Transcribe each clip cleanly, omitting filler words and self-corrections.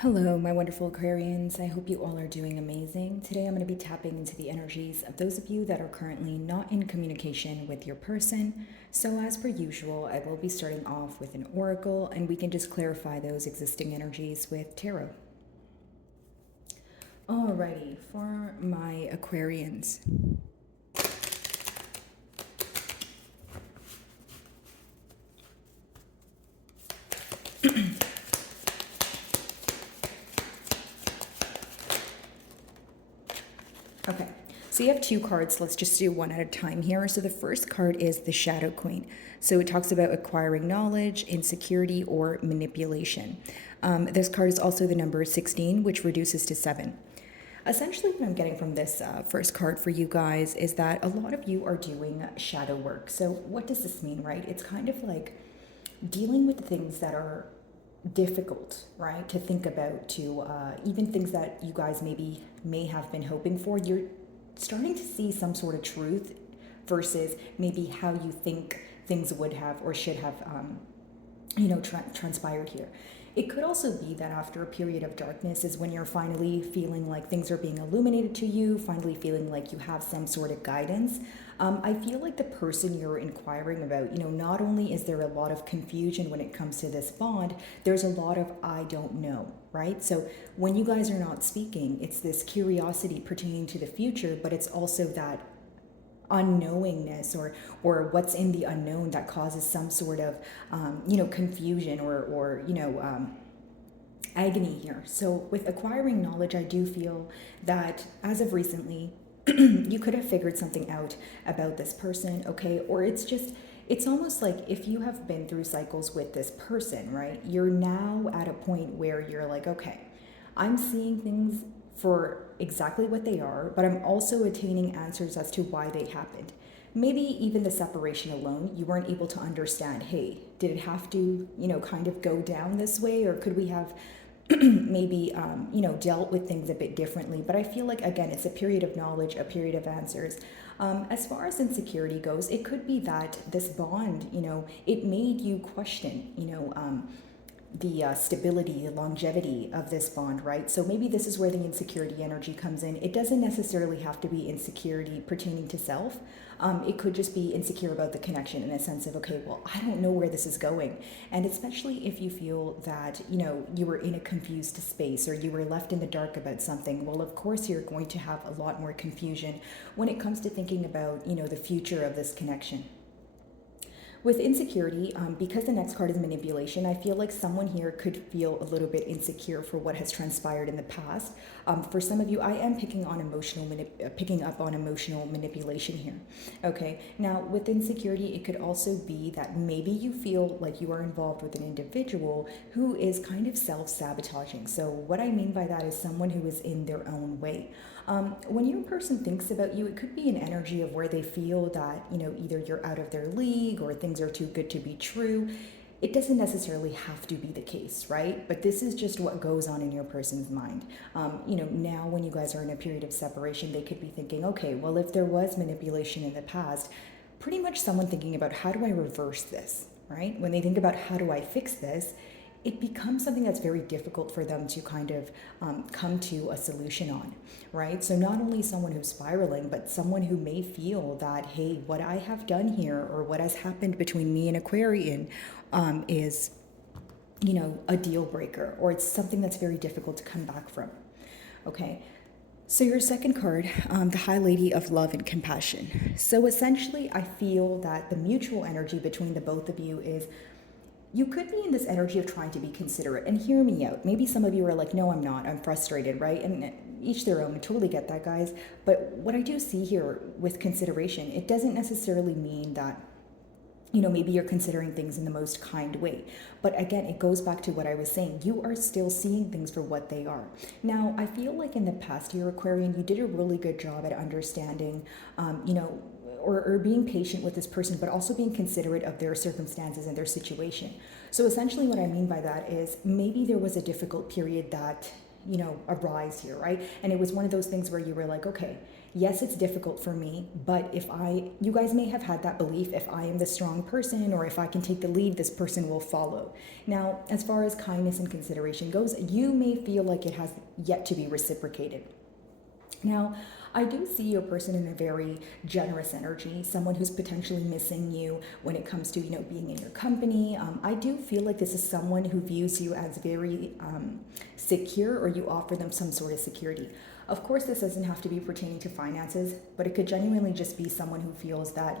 Hello, my wonderful Aquarians. I hope you all are doing amazing. Today I'm going to be tapping into the energies of those of you that are currently not in communication with your person. So, as per usual, I will be starting off with an oracle and we can just clarify those existing energies with tarot. Alrighty, for my Aquarians. Okay, so you have two cards. Let's just do one at a time here. So the first card is the Shadow Queen. So it talks about acquiring knowledge, insecurity, or manipulation. This card is also the number 16, which reduces to 7. Essentially, what I'm getting from this first card for you guys is that a lot of you are doing shadow work. So, what does this mean, right? It's kind of like dealing with things that are difficult, right, to think about, to even things that you guys maybe may have been hoping for. You're starting to see some sort of truth versus maybe how you think things would have or should have, transpired here. It could also be that after a period of darkness is when you're finally feeling like things are being illuminated to you, finally feeling like you have some sort of guidance. I feel like the person you're inquiring about, not only is there a lot of confusion when it comes to this bond, there's a lot of I don't know, right? So when you guys are not speaking, it's this curiosity pertaining to the future, but it's also that unknowingness or what's in the unknown that causes some sort of confusion or agony here. So with acquiring knowledge, I do feel that as of recently you could have figured something out about this person, okay? Or it's almost like if you have been through cycles with this person, right? You're now at a point where you're like, okay, I'm seeing things for exactly what they are, but I'm also attaining answers as to why they happened. Maybe even the separation alone, you weren't able to understand, hey, did it have to, kind of go down this way, or could we have maybe dealt with things a bit differently? But I feel like, again, it's a period of knowledge, a period of answers. As far as insecurity goes, it could be that this bond, it made you question, the stability, the longevity of this bond, right? So maybe this is where the insecurity energy comes in. It doesn't necessarily have to be insecurity pertaining to self. It could just be insecure about the connection in a sense of, okay, well, I don't know where this is going. And especially if you feel that, you were in a confused space or you were left in the dark about something, well, of course, you're going to have a lot more confusion when it comes to thinking about, the future of this connection. With insecurity, because the next card is manipulation, I feel like someone here could feel a little bit insecure for what has transpired in the past. For some of you, I am picking up on emotional manipulation here. Okay, now with insecurity, it could also be that maybe you feel like you are involved with an individual who is kind of self-sabotaging. So what I mean by that is someone who is in their own way. When your person thinks about you, it could be an energy of where they feel that, either you're out of their league or things are too good to be true. It doesn't necessarily have to be the case, right? But this is just what goes on in your person's mind. Now when you guys are in a period of separation, they could be thinking, okay, well, if there was manipulation in the past, pretty much someone thinking about how do I reverse this, right? When they think about how do I fix this, it becomes something that's very difficult for them to kind of come to a solution on, right? So not only someone who's spiraling, but someone who may feel that, hey, what I have done here or what has happened between me and Aquarian is, a deal breaker, or it's something that's very difficult to come back from, okay? So your second card, the High Lady of Love and Compassion. So essentially, I feel that the mutual energy between the both of you is you could be in this energy of trying to be considerate. And hear me out. Maybe some of you are like, no, I'm not. I'm frustrated, right? And each their own. I totally get that, guys. But what I do see here with consideration, it doesn't necessarily mean that, maybe you're considering things in the most kind way. But again, it goes back to what I was saying. You are still seeing things for what they are. Now, I feel like in the past year, Aquarian, you did a really good job at understanding, or being patient with this person, but also being considerate of their circumstances and their situation. So essentially what I mean by that is maybe there was a difficult period that arise here, right? And it was one of those things where you were like, okay, yes, it's difficult for me, but you guys may have had that belief, if I am the strong person or if I can take the lead, this person will follow. Now, as far as kindness and consideration goes, you may feel like it has yet to be reciprocated. Now, I do see your person in a very generous energy, someone who's potentially missing you when it comes to, being in your company. I do feel like this is someone who views you as very secure, or you offer them some sort of security. Of course, this doesn't have to be pertaining to finances, but it could genuinely just be someone who feels that,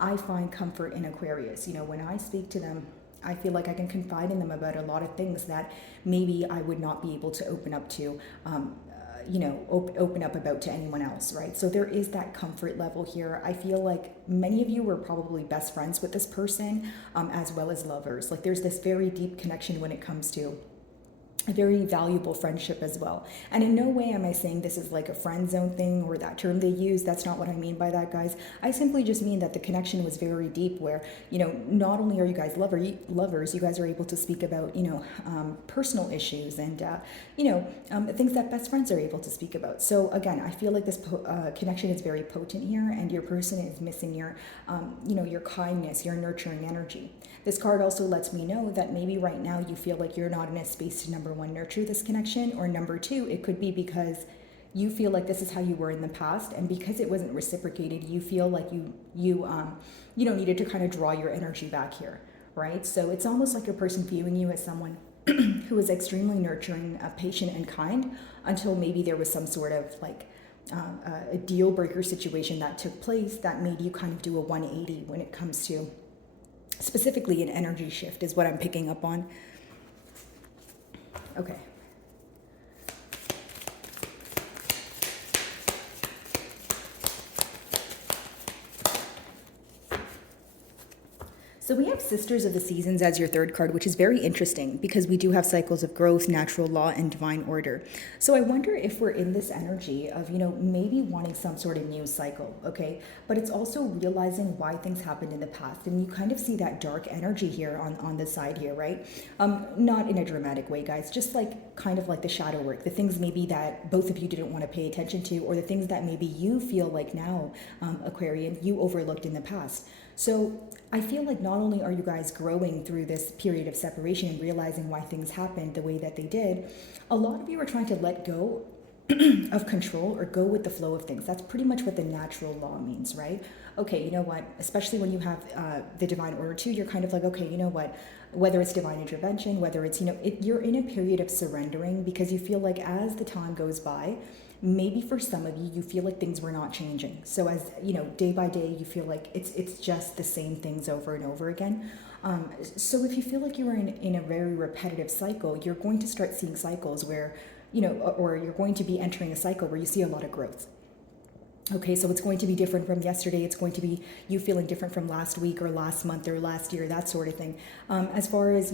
I find comfort in Aquarius. When I speak to them, I feel like I can confide in them about a lot of things that maybe I would not be able to open up to. Open up about to anyone else, right? So there is that comfort level here. I feel like many of you were probably best friends with this person, as well as lovers. Like there's this very deep connection when it comes to a very valuable friendship as well. And in no way am I saying this is like a friend zone thing or that term they use. That's not what I mean by that, guys. I simply just mean that the connection was very deep where, not only are you guys lovers, you guys are able to speak about, personal issues and, things that best friends are able to speak about. So again, I feel like this connection is very potent here, and your person is missing your kindness, your nurturing energy. This card also lets me know that maybe right now you feel like you're not in a space to, number one, nurture this connection, or number two, it could be because you feel like this is how you were in the past, and because it wasn't reciprocated, you feel like you needed to kind of draw your energy back here, right? So it's almost like your person viewing you as someone who is extremely nurturing, patient, and kind, until maybe there was some sort of like a deal breaker situation that took place that made you kind of do a 180 when it comes to specifically an energy shift, is what I'm picking up on. Okay. So we have Sisters of the Seasons as your third card, which is very interesting because we do have cycles of growth, natural law, and divine order. So I wonder if we're in this energy of, maybe wanting some sort of new cycle, okay? But it's also realizing why things happened in the past. And you kind of see that dark energy here on the side here, right? Not in a dramatic way, guys, just like kind of like the shadow work, the things maybe that both of you didn't want to pay attention to, or the things that maybe you feel like now, Aquarian, you overlooked in the past. So I feel like not only are you guys growing through this period of separation and realizing why things happened the way that they did, a lot of you are trying to let go of control or go with the flow of things. That's pretty much what the natural law means, right? Okay, you know what? Especially when you have the divine order too, you're kind of like, okay, you know what? Whether it's divine intervention, whether it's, you're in a period of surrendering because you feel like as the time goes by, maybe for some of you, you feel like things were not changing. So as, day by day, you feel like it's just the same things over and over again. So if you feel like you're in a very repetitive cycle, you're going to start seeing cycles where, or you're going to be entering a cycle where you see a lot of growth. Okay, so it's going to be different from yesterday. It's going to be you feeling different from last week or last month or last year, that sort of thing. As far as,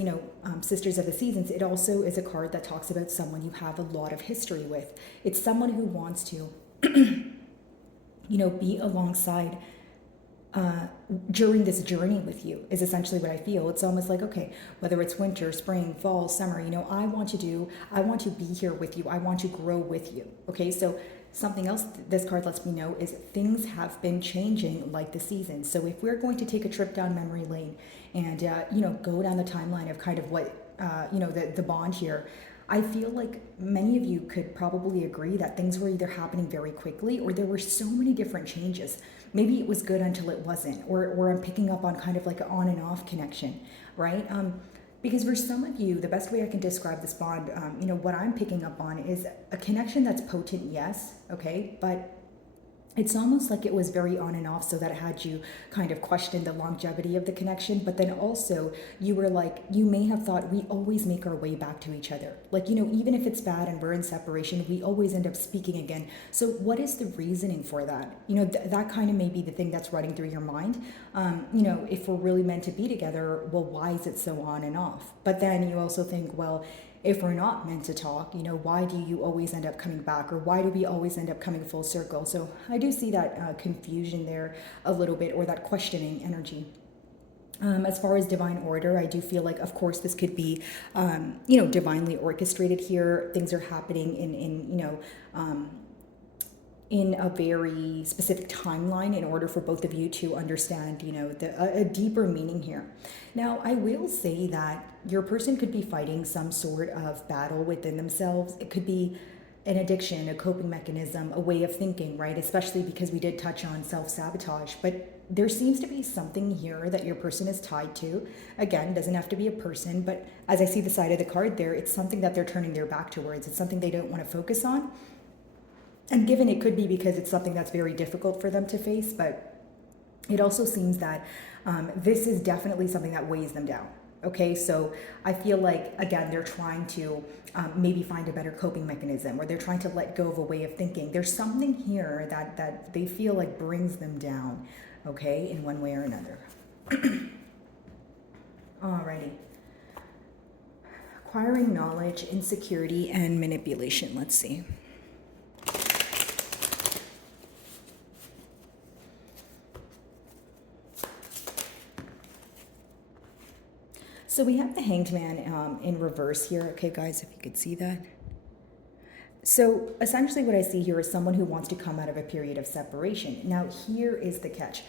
Sisters of the Seasons, it also is a card that talks about someone you have a lot of history with. It's someone who wants to, be alongside during this journey with you, is essentially what I feel. It's almost like, okay, whether it's winter, spring, fall, summer, I want to be here with you. I want to grow with you. Okay, so something else this card lets me know is things have been changing like the seasons. So if we're going to take a trip down memory lane and, go down the timeline of kind of what, the bond here, I feel like many of you could probably agree that things were either happening very quickly or there were so many different changes. Maybe it was good until it wasn't, or I'm picking up on kind of like an on and off connection, right? Because for some of you, the best way I can describe this bond, what I'm picking up on is a connection that's potent, yes, okay, but it's almost like it was very on and off, so that it had you kind of question the longevity of the connection. But then also you were like, you may have thought we always make our way back to each other. Like, even if it's bad and we're in separation, we always end up speaking again. So what is the reasoning for that? That kind of may be the thing that's running through your mind. If we're really meant to be together, well, why is it so on and off? But then you also think, well, if we're not meant to talk, why do you always end up coming back, or why do we always end up coming full circle? So I do see that confusion there a little bit, or that questioning energy. As far as divine order, I do feel like, of course, this could be, divinely orchestrated here. Things are happening in a very specific timeline in order for both of you to understand, a deeper meaning here. Now, I will say that your person could be fighting some sort of battle within themselves. It could be an addiction, a coping mechanism, a way of thinking, right? Especially because we did touch on self-sabotage, but there seems to be something here that your person is tied to. Again, doesn't have to be a person, but as I see the side of the card there, it's something that they're turning their back towards. It's something they don't want to focus on. And given it could be because it's something that's very difficult for them to face, but it also seems that this is definitely something that weighs them down. Okay, so I feel like, again, they're trying to maybe find a better coping mechanism, or they're trying to let go of a way of thinking. There's something here that they feel like brings them down, okay, in one way or another. Alrighty. Acquiring knowledge, insecurity, and manipulation. Let's see. So we have the Hanged Man in reverse here. Okay, guys, if you could see that. So essentially what I see here is someone who wants to come out of a period of separation. Now, here is the catch.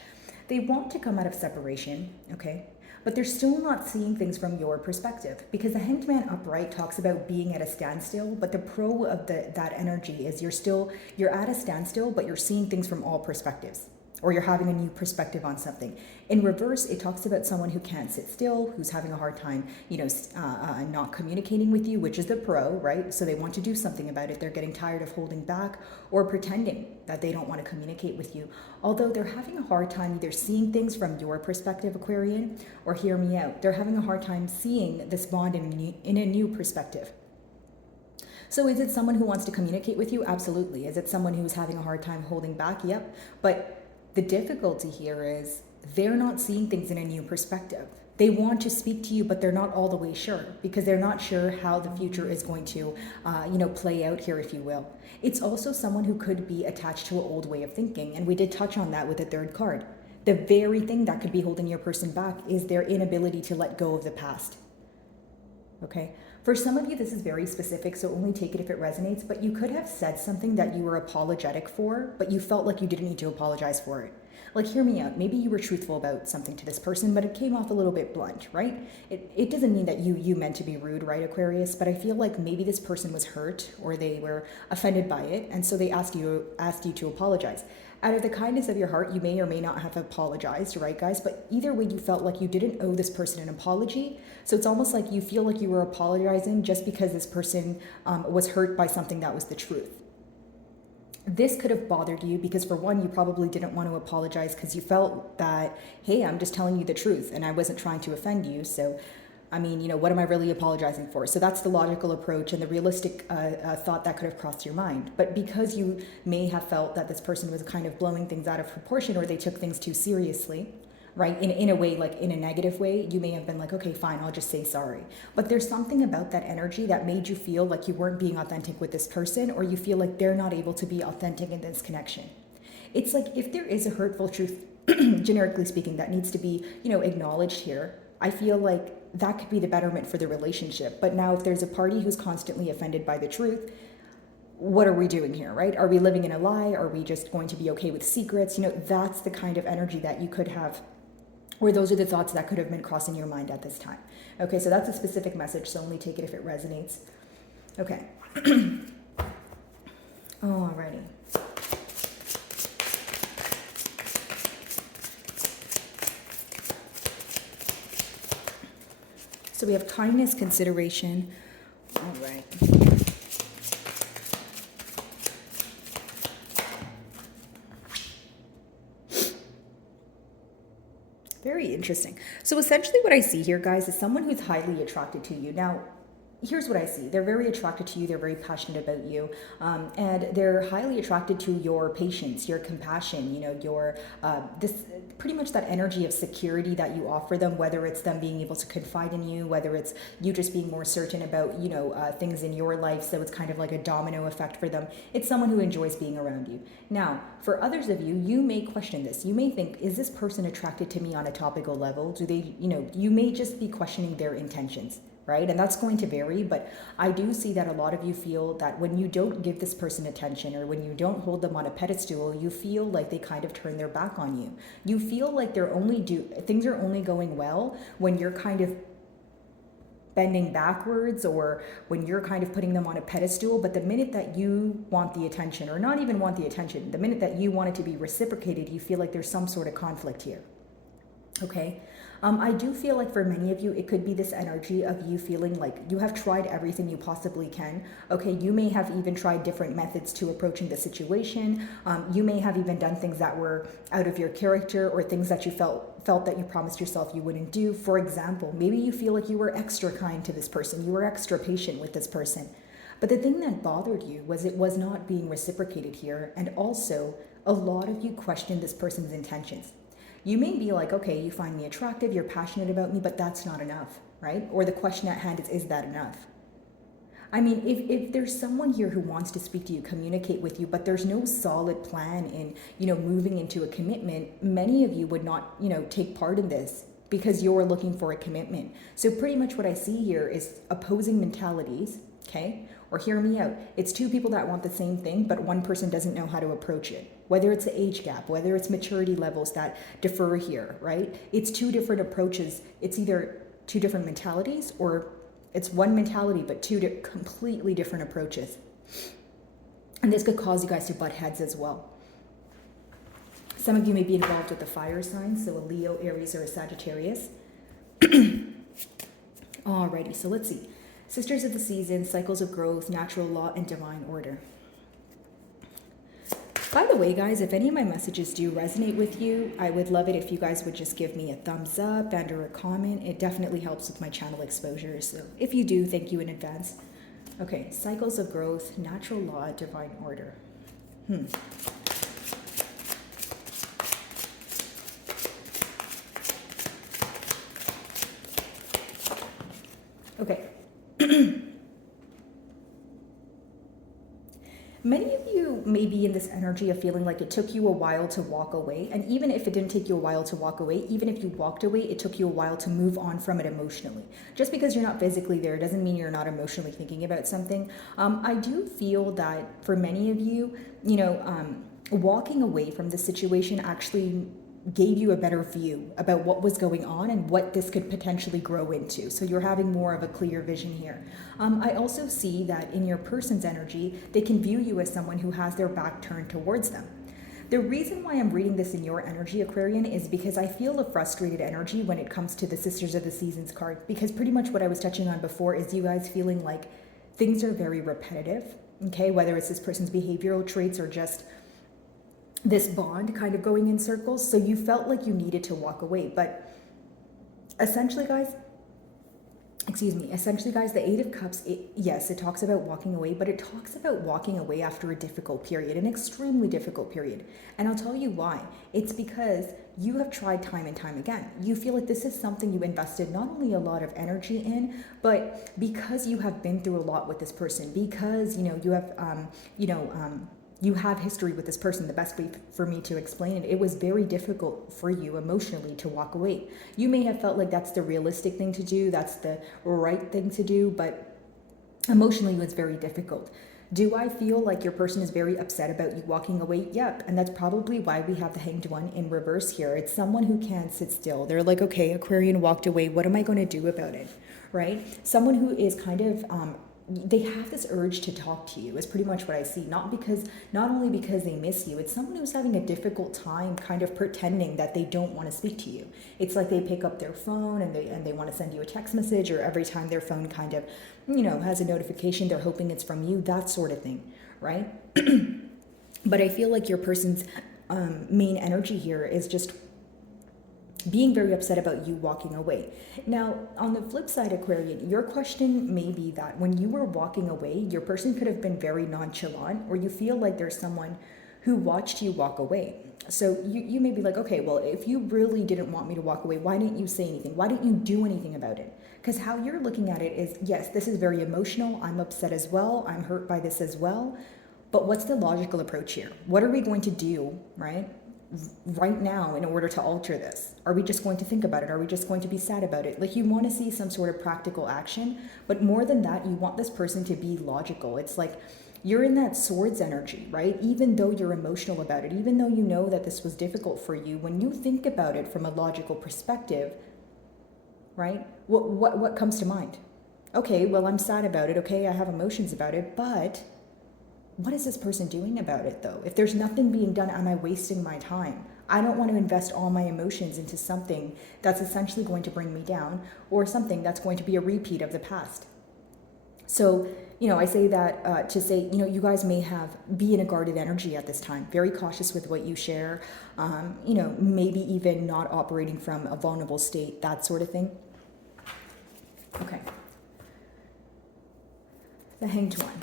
They want to come out of separation, okay, but they're still not seeing things from your perspective, because the Hanged Man upright talks about being at a standstill, but the pro of that energy is you're at a standstill, but you're seeing things from all perspectives, or you're having a new perspective on something. In reverse, it talks about someone who can't sit still, who's having a hard time, not communicating with you, which is the pro, right? So they want to do something about it. They're getting tired of holding back or pretending that they don't want to communicate with you. Although they're having a hard time either seeing things from your perspective, Aquarian, or hear me out, they're having a hard time seeing this bond in a new perspective. So is it someone who wants to communicate with you? Absolutely. Is it someone who's having a hard time holding back? Yep. But the difficulty here is they're not seeing things in a new perspective. They want to speak to you, but they're not all the way sure, because they're not sure how the future is going to, play out here, if you will. It's also someone who could be attached to an old way of thinking, and we did touch on that with the third card. The very thing that could be holding your person back is their inability to let go of the past. Okay? For some of you, this is very specific, so only take it if it resonates, but you could have said something that you were apologetic for, but you felt like you didn't need to apologize for it. Like, hear me out. Maybe you were truthful about something to this person, but it came off a little bit blunt, right? It doesn't mean that you meant to be rude, right, Aquarius? But I feel like maybe this person was hurt or they were offended by it, and so they asked you to apologize. Out of the kindness of your heart, you may or may not have apologized, right, guys? But either way, you felt like you didn't owe this person an apology. So it's almost like you feel like you were apologizing just because this person was hurt by something that was the truth. This could have bothered you because, for one, you probably didn't want to apologize because you felt that, hey, I'm just telling you the truth and I wasn't trying to offend you. So, I mean, what am I really apologizing for? So that's the logical approach and the realistic thought that could have crossed your mind. But because you may have felt that this person was kind of blowing things out of proportion, or they took things too seriously, right? In a way, like in a negative way, you may have been like, okay, fine, I'll just say sorry. But there's something about that energy that made you feel like you weren't being authentic with this person, or you feel like they're not able to be authentic in this connection. It's like, if there is a hurtful truth, generically speaking, that needs to be, acknowledged here, I feel like that could be the betterment for the relationship. But now if there's a party who's constantly offended by the truth, what are we doing here, right? Are we living in a lie? Are we just going to be okay with secrets? That's the kind of energy that you could have, or those are the thoughts that could have been crossing your mind at this time. Okay, so that's a specific message, so only take it if it resonates. Okay. Alrighty. So we have kindness, consideration. All right. Very interesting. So essentially what I see here, guys, is someone who's highly attracted to you. Now, here's what I see. They're very attracted to you. They're very passionate about you. And they're highly attracted to your patience, your compassion, your, this pretty much that energy of security that you offer them, whether it's them being able to confide in you, whether it's you just being more certain about, things in your life. So it's kind of like a domino effect for them. It's someone who enjoys being around you. Now, for others of you, you may question this. You may think, is this person attracted to me on a topical level? Do they, you may just be questioning their intentions. Right? And that's going to vary, but I do see that a lot of you feel that when you don't give this person attention or when you don't hold them on a pedestal, you feel like they kind of turn their back on you. You feel like things are only going well when you're kind of bending backwards or when you're kind of putting them on a pedestal. But the minute that you want the attention, or not even want the attention, the minute that you want it to be reciprocated, you feel like there's some sort of conflict here. Okay? I do feel like for many of you, it could be this energy of you feeling like you have tried everything you possibly can. Okay, you may have even tried different methods to approaching the situation. You may have even done things that were out of your character or things that you felt that you promised yourself you wouldn't do. For example, maybe you feel like you were extra kind to this person. You were extra patient with this person. But the thing that bothered you was it was not being reciprocated here. And also, a lot of you questioned this person's intentions. You may be like, okay, you find me attractive, you're passionate about me, but that's not enough, right? Or the question at hand is that enough? I mean, if there's someone here who wants to speak to you, communicate with you, but there's no solid plan in, moving into a commitment, many of you would not, take part in this because you're looking for a commitment. So pretty much what I see here is opposing mentalities, okay? Or hear me out. It's two people that want the same thing, but one person doesn't know how to approach it. Whether it's the age gap, whether it's maturity levels that differ here, right? It's two different approaches. It's either two different mentalities or it's one mentality, but two completely different approaches. And this could cause you guys to butt heads as well. Some of you may be involved with the fire signs, so a Leo, Aries, or a Sagittarius. Alrighty, so let's see. Sisters of the Season, Cycles of Growth, Natural Law, and Divine Order. By the way, guys, if any of my messages do resonate with you, I would love it if you guys would just give me a thumbs up and or a comment. It definitely helps with my channel exposure. So if you do, thank you in advance. Okay, Cycles of Growth, Natural Law, Divine Order. Okay. Many of you may be in this energy of feeling like it took you a while to walk away. And even if it didn't take you a while to walk away, even if you walked away, it took you a while to move on from it emotionally. Just because you're not physically there doesn't mean you're not emotionally thinking about something. I do feel that for many of you, walking away from the situation actually gave you a better view about what was going on and what this could potentially grow into. So you're having more of a clear vision here. I also see that in your person's energy, they can view you as someone who has their back turned towards them. The reason why I'm reading this in your energy, Aquarian, is because I feel a frustrated energy when it comes to the Sisters of the Seasons card, because pretty much what I was touching on before is you guys feeling like things are very repetitive, okay? Whether it's this person's behavioral traits or just this bond kind of going in circles. So you felt like you needed to walk away. But essentially, guys, the Eight of Cups, it talks about walking away, but it talks about walking away after a difficult period, an extremely difficult period. And I'll tell you why. It's because you have tried time and time again. You feel like this is something you invested not only a lot of energy in, but because you have been through a lot with this person, because, you have history with this person. The best way for me to explain it, it was very difficult for you emotionally to walk away. You may have felt like that's the realistic thing to do, that's the right thing to do, but emotionally it was very difficult. Do I feel like your person is very upset about you walking away? Yep. And that's probably why we have the Hanged One in reverse here. It's someone who can't sit still. They're like, okay, Aquarian walked away. What am I going to do about it? Right? Someone who is kind of they have this urge to talk to you is pretty much what I see. Not only because they miss you, it's someone who's having a difficult time kind of pretending that they don't want to speak to you. It's like they pick up their phone and they want to send you a text message, or every time their phone kind of, has a notification, they're hoping it's from you, that sort of thing, right? But I feel like your person's main energy here is just being very upset about you walking away. Now, on the flip side, Aquarian, your question may be that when you were walking away, your person could have been very nonchalant, or you feel like there's someone who watched you walk away. So you may be like, okay, well, if you really didn't want me to walk away, why didn't you say anything? Why didn't you do anything about it? Because how you're looking at it is, yes, this is very emotional. I'm upset as well. I'm hurt by this as well. But what's the logical approach here? What are we going to do, right now in order to alter this? Are we just going to think about it? Are we just going to be sad about it? Like, you want to see some sort of practical action, but more than that, you want this person to be logical. It's like you're in that swords energy, right? Even though you're emotional about it, even though you know that this was difficult for you, when you think about it from a logical perspective, right? What comes to mind? Okay, well, I'm sad about it. Okay, I have emotions about it, but what is this person doing about it though? If there's nothing being done, am I wasting my time? I don't want to invest all my emotions into something that's essentially going to bring me down, or something that's going to be a repeat of the past. So, I say that to say, you guys may be in a guarded energy at this time, very cautious with what you share, maybe even not operating from a vulnerable state, that sort of thing. Okay. The Hanged One.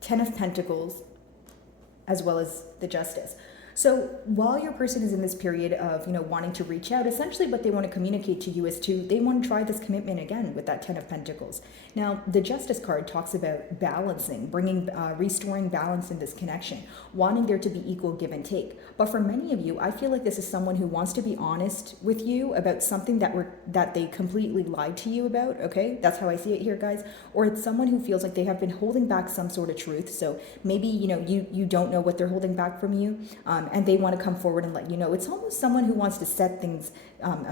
Ten of Pentacles, as well as the Justice. So while your person is in this period of, wanting to reach out, essentially what they want to communicate to you is they want to try this commitment again with that Ten of Pentacles. Now, the Justice card talks about balancing, restoring balance in this connection, wanting there to be equal give and take. But for many of you, I feel like this is someone who wants to be honest with you about something that they completely lied to you about, okay? That's how I see it here, guys. Or it's someone who feels like they have been holding back some sort of truth. So maybe, you don't know what they're holding back from you. And they want to come forward and let you know. It's almost someone who wants to set things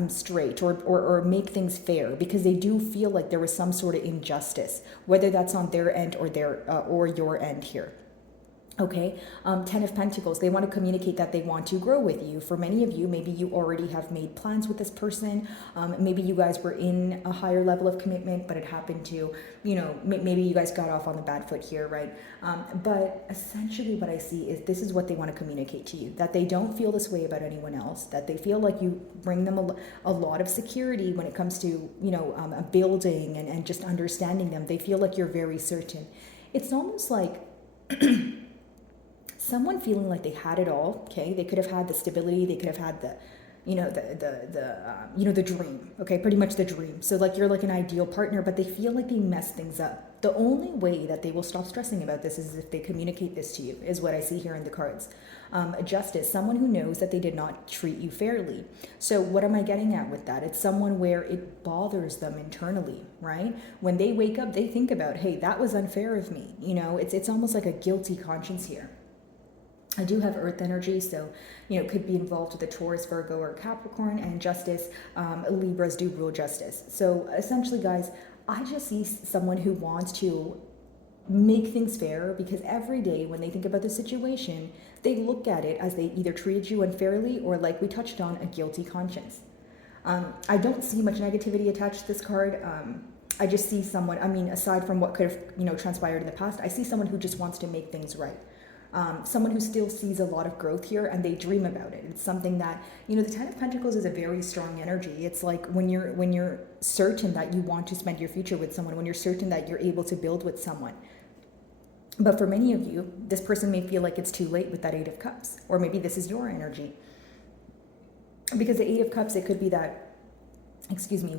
straight or make things fair, because they do feel like there was some sort of injustice, whether that's on their end or your end here. Okay, Ten of Pentacles, they want to communicate that they want to grow with you. For many of you, maybe you already have made plans with this person. Maybe you guys were in a higher level of commitment, but it happened to, maybe you guys got off on the bad foot here, right? But essentially what I see is this is what they want to communicate to you, that they don't feel this way about anyone else, that they feel like you bring them a lot of security when it comes to, a building and just understanding them. They feel like you're very certain. It's almost like someone feeling like they had it all. Okay, they could have had the stability, they could have had the the dream. Okay, pretty much the dream. So like you're like an ideal partner, but they feel like they messed things up. The only way that they will stop stressing about this is if they communicate this to you, is what I see here in the cards. Justice, someone who knows that they did not treat you fairly. So what am I getting at with that? It's someone where it bothers them internally, right? When they wake up, they think about, hey, that was unfair of me. It's almost like a guilty conscience here. I do have Earth energy, so, it could be involved with a Taurus, Virgo, or Capricorn, and Justice. Libras do rule Justice. So essentially, guys, I just see someone who wants to make things fair, because every day when they think about the situation, they look at it as they either treated you unfairly or, like we touched on, a guilty conscience. I don't see much negativity attached to this card. I just see someone, aside from what could have, transpired in the past, I see someone who just wants to make things right. Someone who still sees a lot of growth here, and they dream about it. It's something that, the Ten of Pentacles is a very strong energy. It's like when you're certain that you want to spend your future with someone, when you're certain that you're able to build with someone. But for many of you, this person may feel like it's too late with that Eight of Cups, or maybe this is your energy. Because the Eight of Cups, it could be that,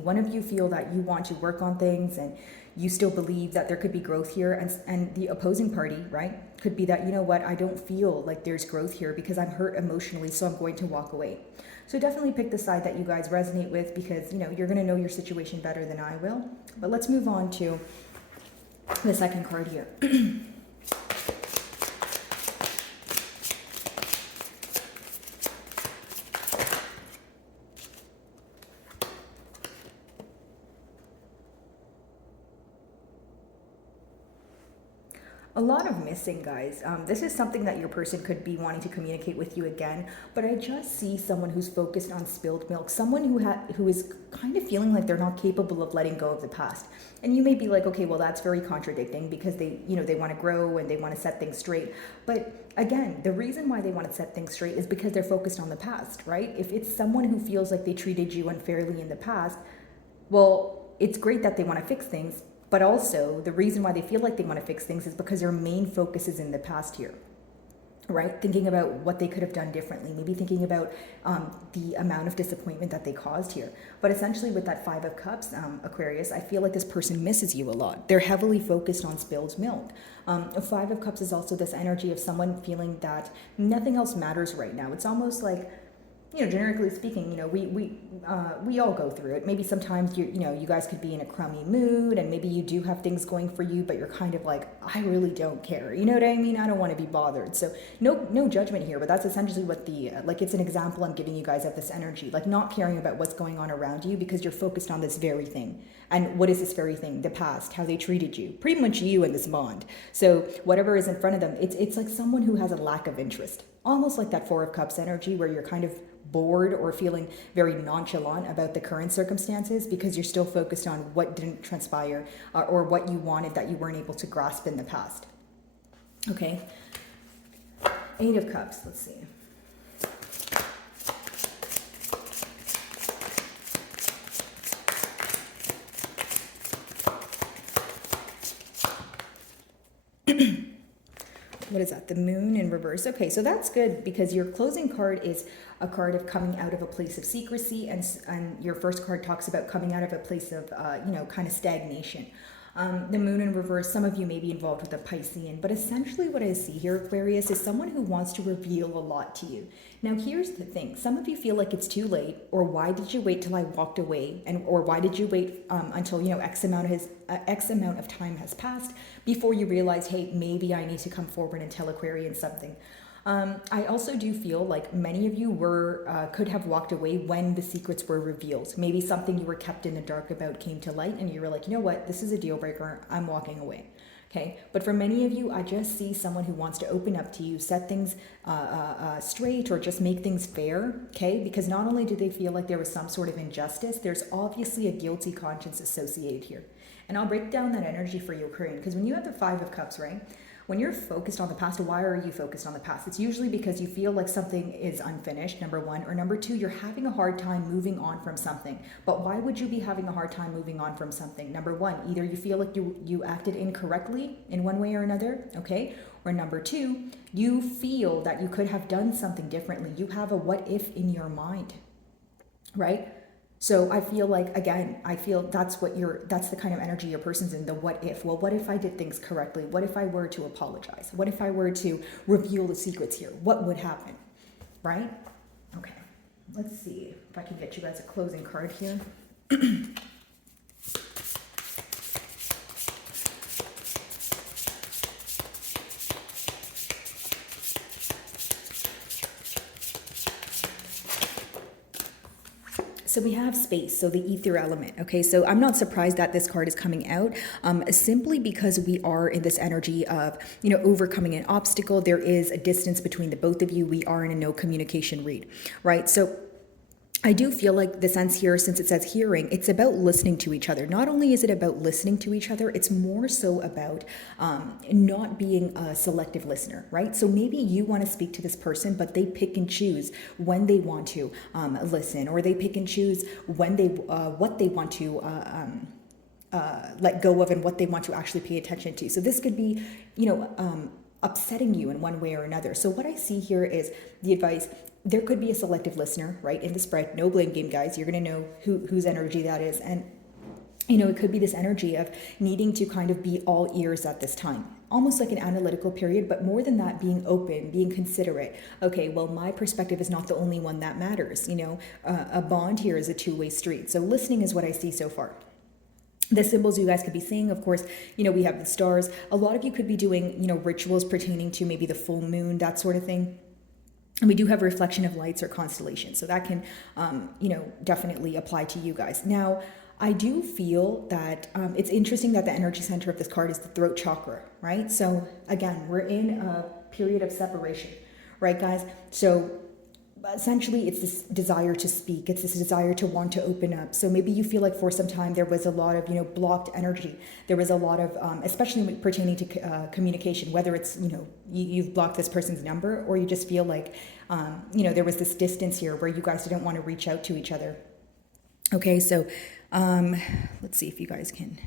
one of you feel that you want to work on things and you still believe that there could be growth here, and the opposing party, right, could be that, I don't feel like there's growth here because I'm hurt emotionally, so I'm going to walk away. So definitely pick the side that you guys resonate with, because, you're going to know your situation better than I will. But let's move on to the second card here. lot of missing, guys. This is something that your person could be wanting to communicate with you again, but I just see someone who's focused on spilled milk, someone who is kind of feeling like they're not capable of letting go of the past. And you may be like, okay, well, that's very contradicting because they want to grow and they want to set things straight. But again, the reason why they want to set things straight is because they're focused on the past, right? If it's someone who feels like they treated you unfairly in the past, well, it's great that they want to fix things, but also the reason why they feel like they want to fix things is because their main focus is in the past here, right? Thinking about what they could have done differently, maybe thinking about the amount of disappointment that they caused here. But essentially with that Five of Cups, Aquarius, I feel like this person misses you a lot. They're heavily focused on spilled milk. Five of Cups is also this energy of someone feeling that nothing else matters right now. It's almost like, generically speaking, we all go through it. Maybe sometimes you guys could be in a crummy mood, and maybe you do have things going for you, but you're kind of like, I really don't care. You know what I mean? I don't want to be bothered. So no judgment here, but that's essentially what it's an example I'm giving you guys of this energy, like not caring about what's going on around you because you're focused on this very thing. And what is this very thing? The past, how they treated you, pretty much you and this bond. So whatever is in front of them, it's like someone who has a lack of interest, almost like that Four of Cups energy where you're kind of bored or feeling very nonchalant about the current circumstances because you're still focused on what didn't transpire or what you wanted that you weren't able to grasp in the past. Okay. Eight of Cups, let's see. What is that? The Moon in reverse. Okay, so that's good because your closing card is a card of coming out of a place of secrecy, and your first card talks about coming out of a place of, kind of stagnation. The Moon in reverse, some of you may be involved with a Piscean, but essentially what I see here, Aquarius, is someone who wants to reveal a lot to you. Now, here's the thing. Some of you feel like it's too late, or why did you wait till I walked away? Or why did you wait until, X amount of time has passed before you realized, hey, maybe I need to come forward and tell Aquarian something. I also do feel like many of you could have walked away when the secrets were revealed. Maybe something you were kept in the dark about came to light and you were like, you know what, this is a deal breaker, I'm walking away. Okay, but for many of you, I just see someone who wants to open up to you, set things straight, or just make things fair, okay? Because not only do they feel like there was some sort of injustice, there's obviously a guilty conscience associated here. And I'll break down that energy for you, Aquarian, because when you have the Five of Cups, right? When you're focused on the past, why are you focused on the past? It's usually because you feel like something is unfinished, number one, or number two, you're having a hard time moving on from something. But why would you be having a hard time moving on from something? Number one, either you feel like you acted incorrectly in one way or another, okay? Or number two, you feel that you could have done something differently. You have a what if in your mind, right? So I feel like, again, that's the kind of energy your person's in, the what if. Well, what if I did things correctly? What if I were to apologize? What if I were to reveal the secrets here? What would happen, right? Okay, let's see if I can get you guys a closing card here. So we have space, so the ether element, okay? So I'm not surprised that this card is coming out simply because we are in this energy of, overcoming an obstacle. There is a distance between the both of you. We are in a no communication read, right? So I do feel like the sense here, since it says hearing, it's about listening to each other. Not only is it about listening to each other, it's more so about not being a selective listener, right? So maybe you want to speak to this person, but they pick and choose when they want to listen, or they pick and choose when what they want to let go of and what they want to actually pay attention to. So this could be, upsetting you in one way or another. So what I see here is the advice. There could be a selective listener, right, in the spread. No blame game, guys. You're going to know whose energy that is. And, it could be this energy of needing to kind of be all ears at this time. Almost like an analytical period, but more than that, being open, being considerate. Okay, well, my perspective is not the only one that matters. A bond here is a two-way street. So listening is what I see so far. The symbols you guys could be seeing, of course, we have the stars. A lot of you could be doing, rituals pertaining to maybe the full moon, that sort of thing. And we do have reflection of lights or constellations. So that can, definitely apply to you guys. Now, I do feel that it's interesting that the energy center of this card is the throat chakra, right? So again, we're in a period of separation, right, guys? So essentially it's this desire to speak, it's this desire to want to open up. So maybe you feel like for some time there was a lot of, blocked energy. There was a lot of especially pertaining to communication, whether it's, you've blocked this person's number, or you just feel like there was this distance here where you guys didn't want to reach out to each other. Okay, so let's see if you guys can.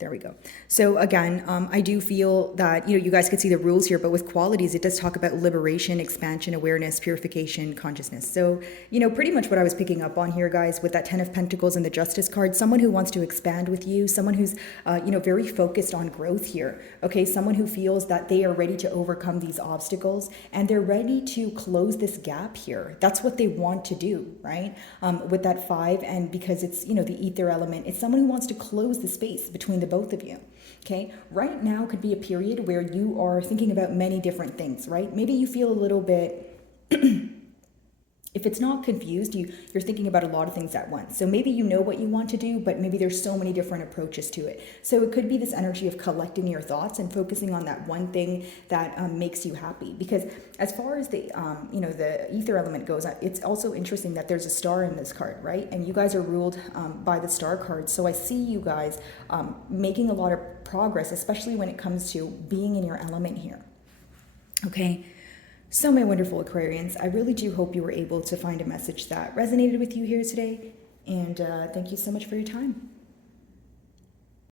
There we go. So again, I do feel that, you guys could see the rules here, but with qualities, it does talk about liberation, expansion, awareness, purification, consciousness. So, pretty much what I was picking up on here, guys, with that 10 of Pentacles and the Justice card, someone who wants to expand with you, someone who's, very focused on growth here. Okay, someone who feels that they are ready to overcome these obstacles and they're ready to close this gap here. That's what they want to do, right? With that 5, and because it's, the ether element, it's someone who wants to close the space between the both of you. Okay, right now could be a period where you are thinking about many different things, right? Maybe you feel a little bit if it's not confused, you're thinking about a lot of things at once. So maybe you know what you want to do, but maybe there's so many different approaches to it. So it could be this energy of collecting your thoughts and focusing on that one thing that makes you happy. Because as far as the the ether element goes, it's also interesting that there's a star in this card, right? And you guys are ruled by the star card. So I see you guys making a lot of progress, especially when it comes to being in your element here. Okay. So my wonderful Aquarians, I really do hope you were able to find a message that resonated with you here today. And thank you so much for your time.